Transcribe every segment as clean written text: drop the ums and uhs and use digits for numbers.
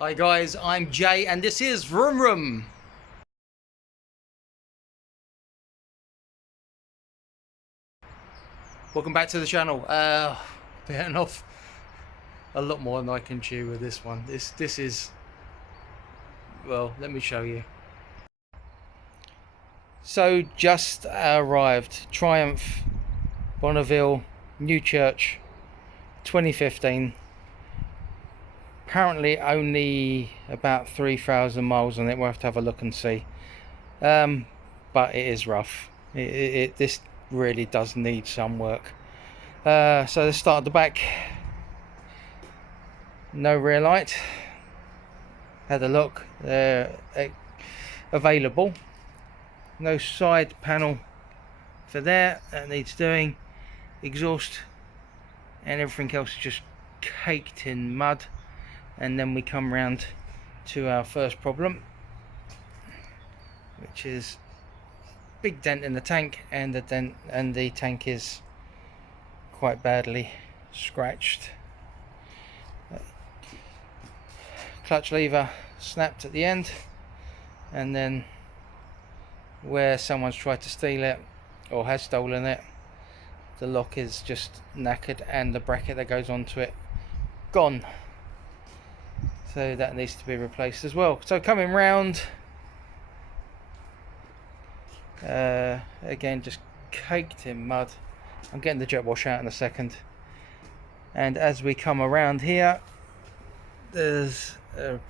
Hi guys, I'm Jay and this is Vroom Vroom. Welcome back to the channel. Bitten off a lot more than I can chew with this one. This is, well, let me show you. So just arrived, Triumph, Bonneville, Newchurch, 2015. Apparently only about 3,000 miles on it. We'll have to have a look and see. But it is rough. This really does need some work. So let's start at the back. No rear light. Had a look. Available. No side panel for there. That needs doing. Exhaust and everything else is just caked in mud. And then we come round to our first problem, which is big dent in the tank, and the tank is quite badly scratched. Clutch lever snapped at the end, and then where someone's tried to steal it or has stolen it, the lock is just knackered and the bracket that goes onto it gone. So that needs to be replaced as well. So coming round, again just caked in mud. I'm getting the jet wash out in a second. And as we come around here, there's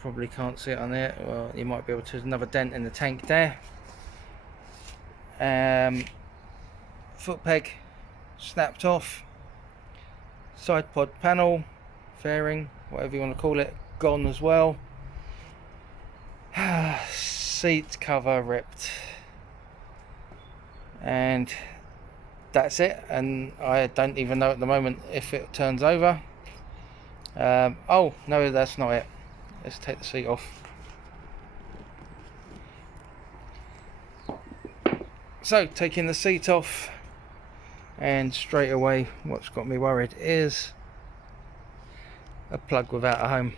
probably can't see it on there. Well, you might be able to. There's another dent in the tank there. Foot peg snapped off. Side pod panel, fairing, whatever you want to call it, gone as well. Seat cover ripped, and that's it. And I don't even know at the moment if it turns over. Oh no, that's not it. Let's take the seat off. So taking the seat off, and straight away what's got me worried is a plug without a home.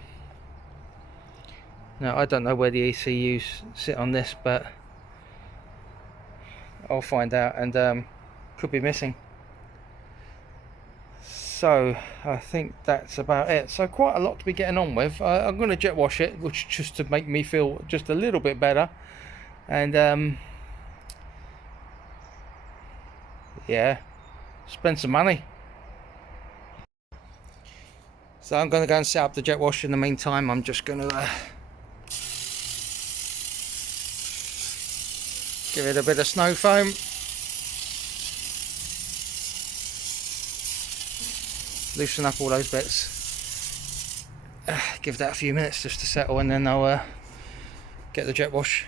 Now I don't know where the ECUs sit on this, but I'll find out, and could be missing. So I think that's about it. So quite a lot to be getting on with. I'm going to jet wash it, which just to make me feel just a little bit better, and yeah, spend some money. So I'm going to go and set up the jet wash. In the meantime, I'm just going to give it a bit of snow foam. Loosen up all those bits. Give that a few minutes just to settle, and then I'll get the jet wash.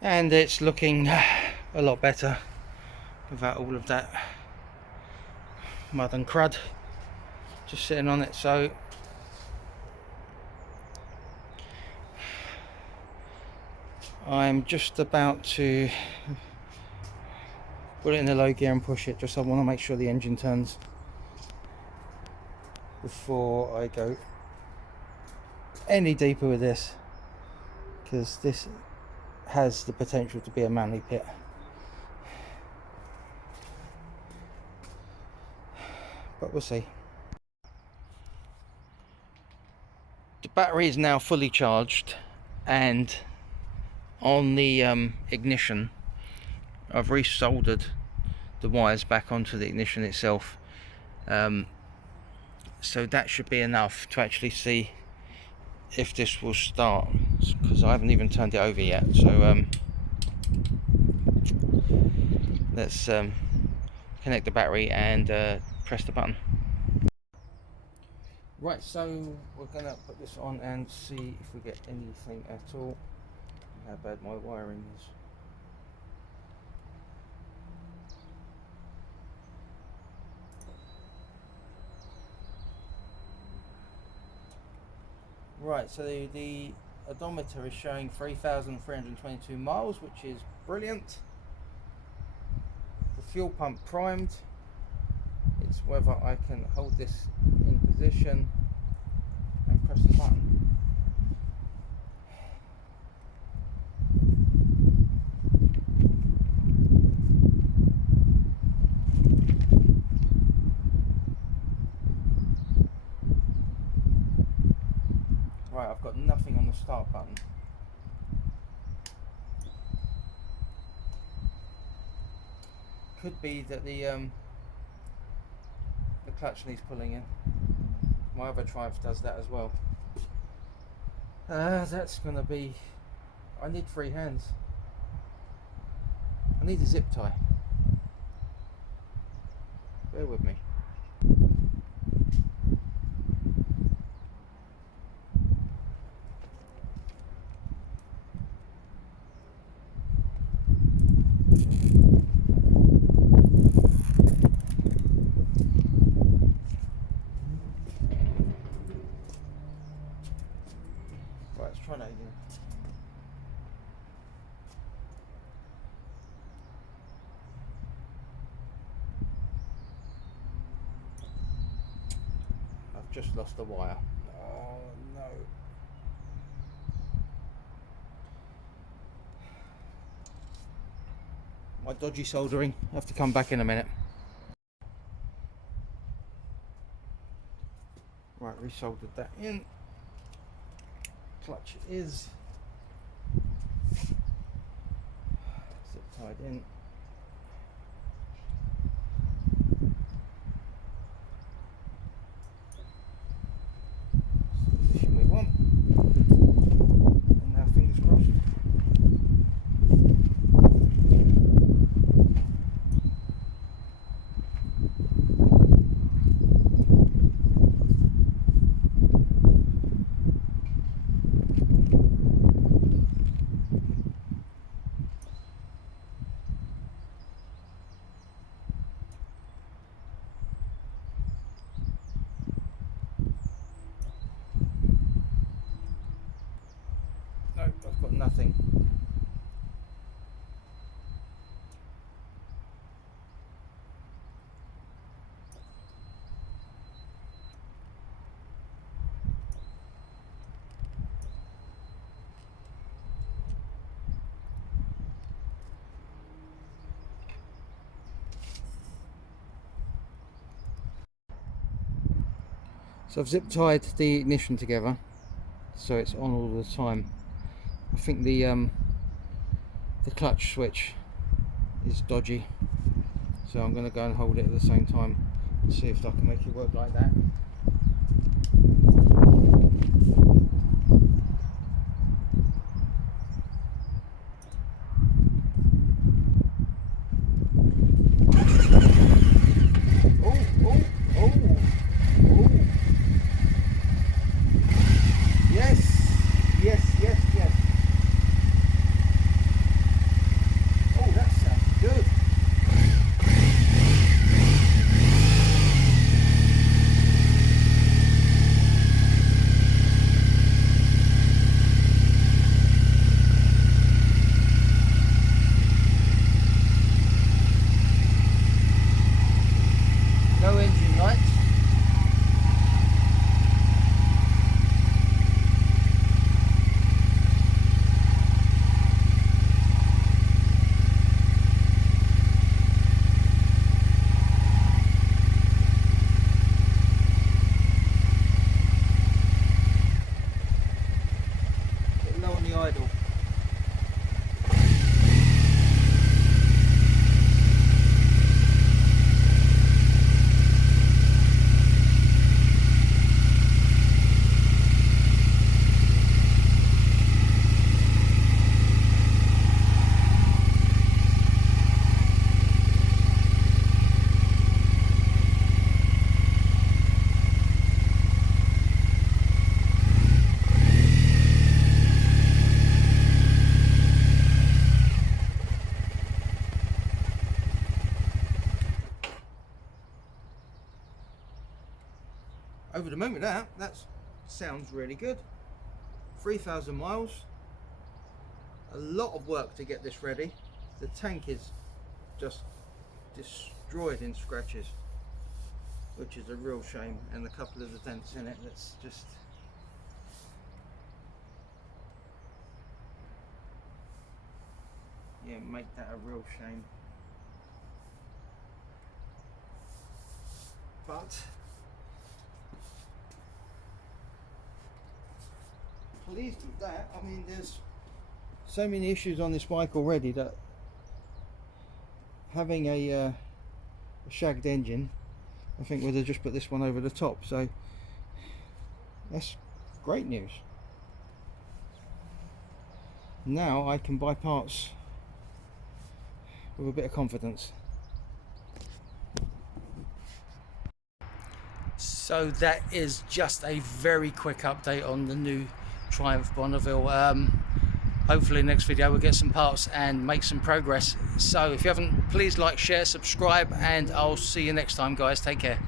And it's looking a lot better without all of that mud and crud just sitting on it. So I'm just about to put it in the low gear and push it. Just I want to make sure the engine turns before I go any deeper with this, because this has the potential to be a manly pit. But we'll see. The battery is now fully charged, and on the ignition I've resoldered the wires back onto the ignition itself, so that should be enough to actually see if this will start, because I haven't even turned it over yet. So let's connect the battery and press the button. Right, so we're gonna put this on and see if we get anything at all. How bad my wiring is. Right, so the odometer is showing 3,322 miles, which is brilliant. The fuel pump primed. It's whether I can hold this in position press the button. Right, I've got nothing on the start button. Could be that the clutch needs pulling in. My other Triumph does that as well. That's gonna be. I need free hands. I need a zip tie. Bear with me. Right, let's try that again. I've just lost the wire. Oh no. My dodgy soldering. I have to come back in a minute. Right, resoldered that in. Clutch is zip tied in. Position we want. And now fingers crossed. No, I've got nothing. So I've zip tied the ignition together so it's on all the time. I think the clutch switch is dodgy, so I'm going to go and hold it at the same time and see if I can make it work like that. No engine lights. Bit low on the idle. Over the moon with that, that sounds really good. 3,000 miles, a lot of work to get this ready. The tank is just destroyed in scratches, which is a real shame, and a couple of the dents in it, that's just yeah, make that a real shame. But pleased with that. I mean, there's so many issues on this bike already that having a shagged engine, I think would have just put this one over the top. So that's great news. Now I can buy parts with a bit of confidence. So that is just a very quick update on the new Triumph Bonneville. Hopefully next video we'll get some parts and make some progress. So if you haven't, please like, share, subscribe, and I'll see you next time, guys. Take care.